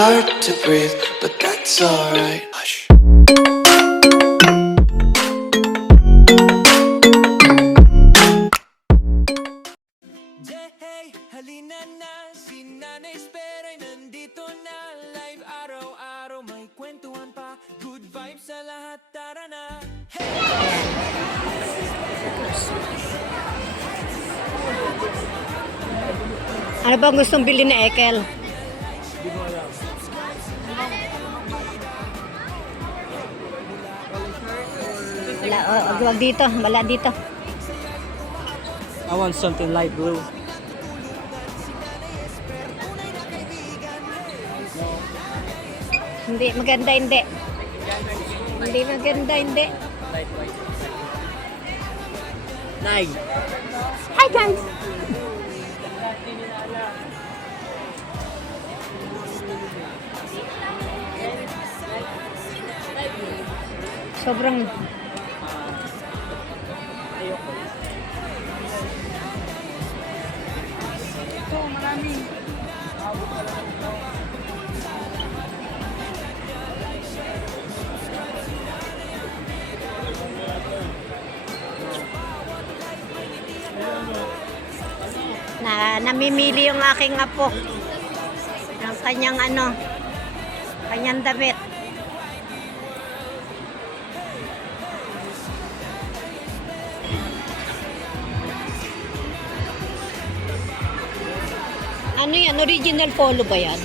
hard to breathe, but that's alright. Hush. Hey, halina na, si Nanay Espera'y nandito na. Live araw-araw, may kwentuhan pa. Good vibes sa lahat, tara na. Ano bang gustong bilhin ni Ekel? Wala, wag dito, wala dito. I want something light blue. Hindi, maganda, hindi. Hindi maganda, hindi. Light white. Nine. Hi guys! Sobrang Ayoko. namimili yung aking apo ng kanyang kanyang damit. Ano yan? Original polo ba yan?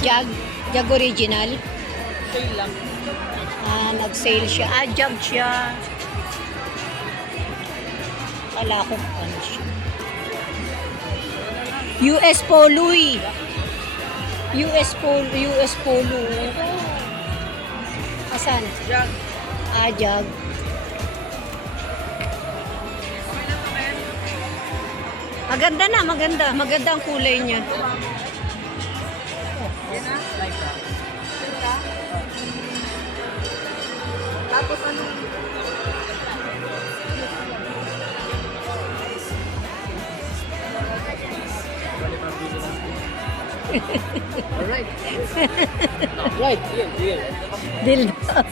Jag. Jag original? Sale lang. Nag-sale siya. Jag siya. Kala ko ano siya. US Polo eh. US Polo. US Polo. Asan? Jag. Jag. Maganda na, maganda. Maganda ang kulay niya. Tapos ano? Alright. Right, deal. Deal daw.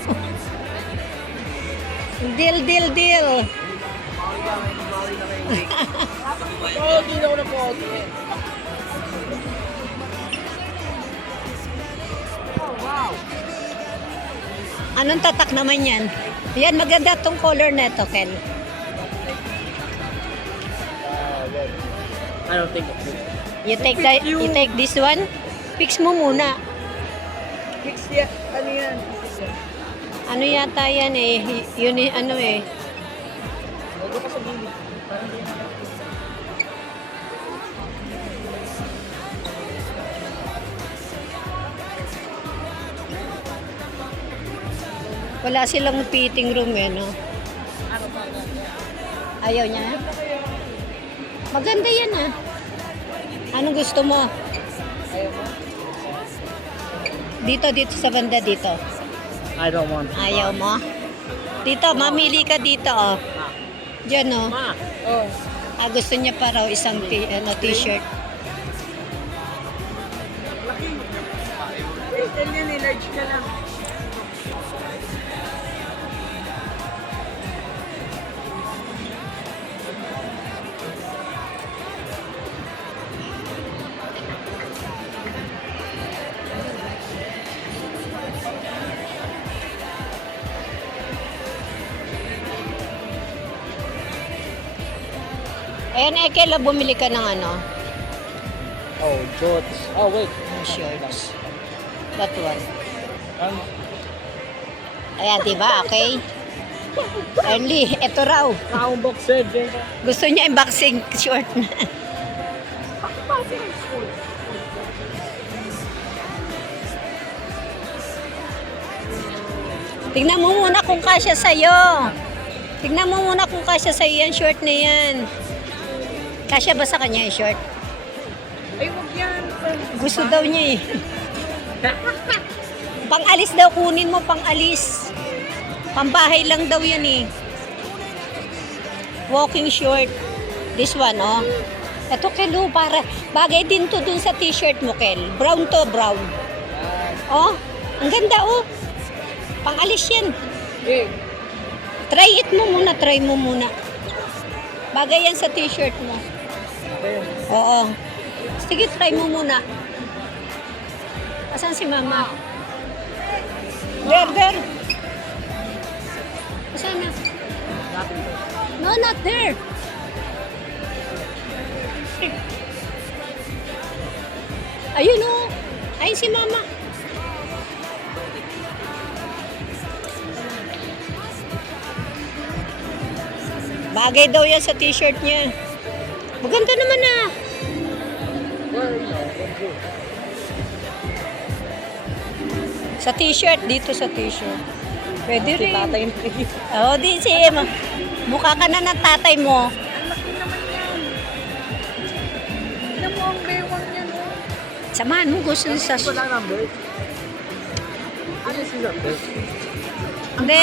Deal. Pogi na ako na pogi. Oh, wow. Anong tatak naman yan? Yan, maganda tong color na ito, Ken. I don't think it's good. You take this one? Fix mo muna. Fix yan. Ano yan? Ano yata yan eh? Yun eh, ano eh. Huwag ka sa gilid. Parang di yan. Wala silang fitting room eh, no? Ayaw niya? Maganda yan ah. Anong gusto mo? Ayaw mo? Dito sa banda dito. I don't want. Ayaw mo? Dito, mamili ka dito oh. Diyan oh. Ma! Oh. Gusto niya pa raw isang t-shirt. Tell yan eh, large ka lang. Ayan, Ekel, bumili ka ng Oh, shorts. Oh, wait. shorts. That one. Um, Ayan, diba? Okay. Early, eto raw. Nakaong boxer, dyan ka. Gusto niya yung boxing short na. Tignan mo muna kung kasya sa'yo. Tignan mo muna kung kasya sa'yo yan, short na yan. Kasya ba sa kanya yung short? Ay, wag yan. Gusto daw niya eh. Pang-alis daw, kunin mo, pang-alis. Pambahay lang daw yan eh. Walking short. This one, oh. Ito, Kel, oh, para bagay din to dun sa t-shirt mo, Kel. Brown to, brown. Oh, ang ganda, oh. Pang-alis yan. Eh, Try it mo muna, try mo muna. Bagay yan sa t-shirt mo. okay. Oo. Sige, try mo muna. Asan si Mama? There. Asan na? Natin to. No, not there. Ayun o. Ayun si Mama. Bagay daw yan sa t-shirt niya. Maganda naman ah. Where, go. Sa t-shirt, dito sa t-shirt. Pwede Si rin. tatay na yun. Oo, di si mukha ka na ng tatay mo. Ang laki naman yan. Tignan mo ang bewang yan, oh. Samahan mo gusto sa... Wala number. Ano si number? Hindi,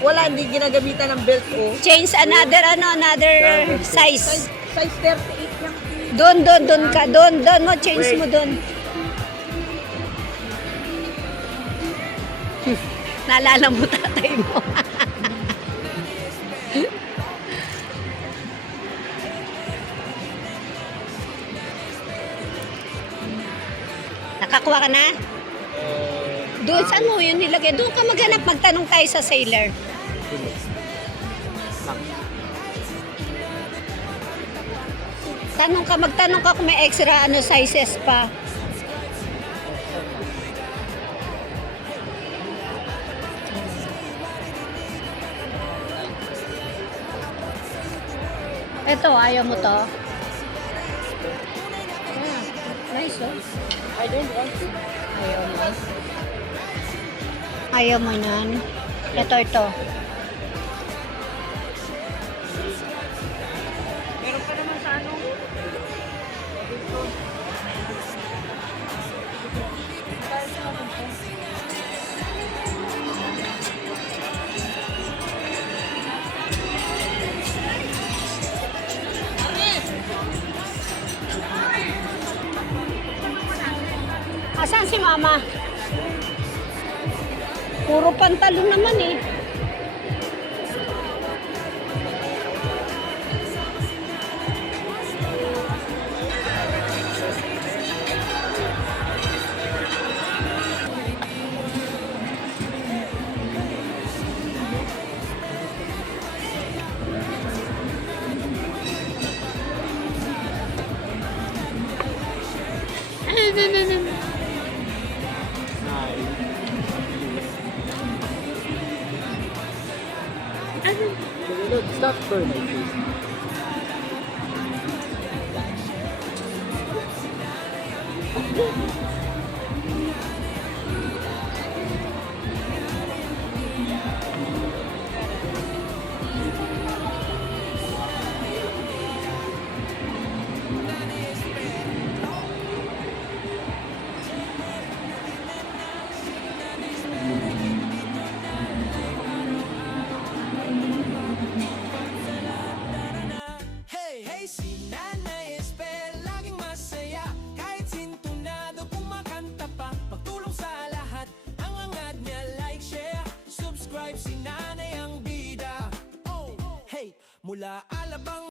Wala, hindi ginagamitan ng belt, oh. change another size. Size 38 lang. Doon ka. Doon mo, change Wait. mo doon. Naalala mo tatay mo. Nakakuha ka na? Doon, saan mo yun nilagay? Doon ka maghanap, magtanong tayo sa sailor. Magtanong ka kung may extra sizes pa. Ito, ayaw mo to? Ah, nice, oh. I don't want to. Ayaw mo. Ayaw mo nan. Ito. Meron pa naman sa ano? Asan si Mama? Puro pantalon naman eh. It's not for my face. Hey, si Nanay Espe, laging masaya. Kahit sintunado, kumakanta pa. Pagtulong sa lahat, ang angat niya, like, share, subscribe. Si Nanay ang bida. Oh, hey, mula Alabang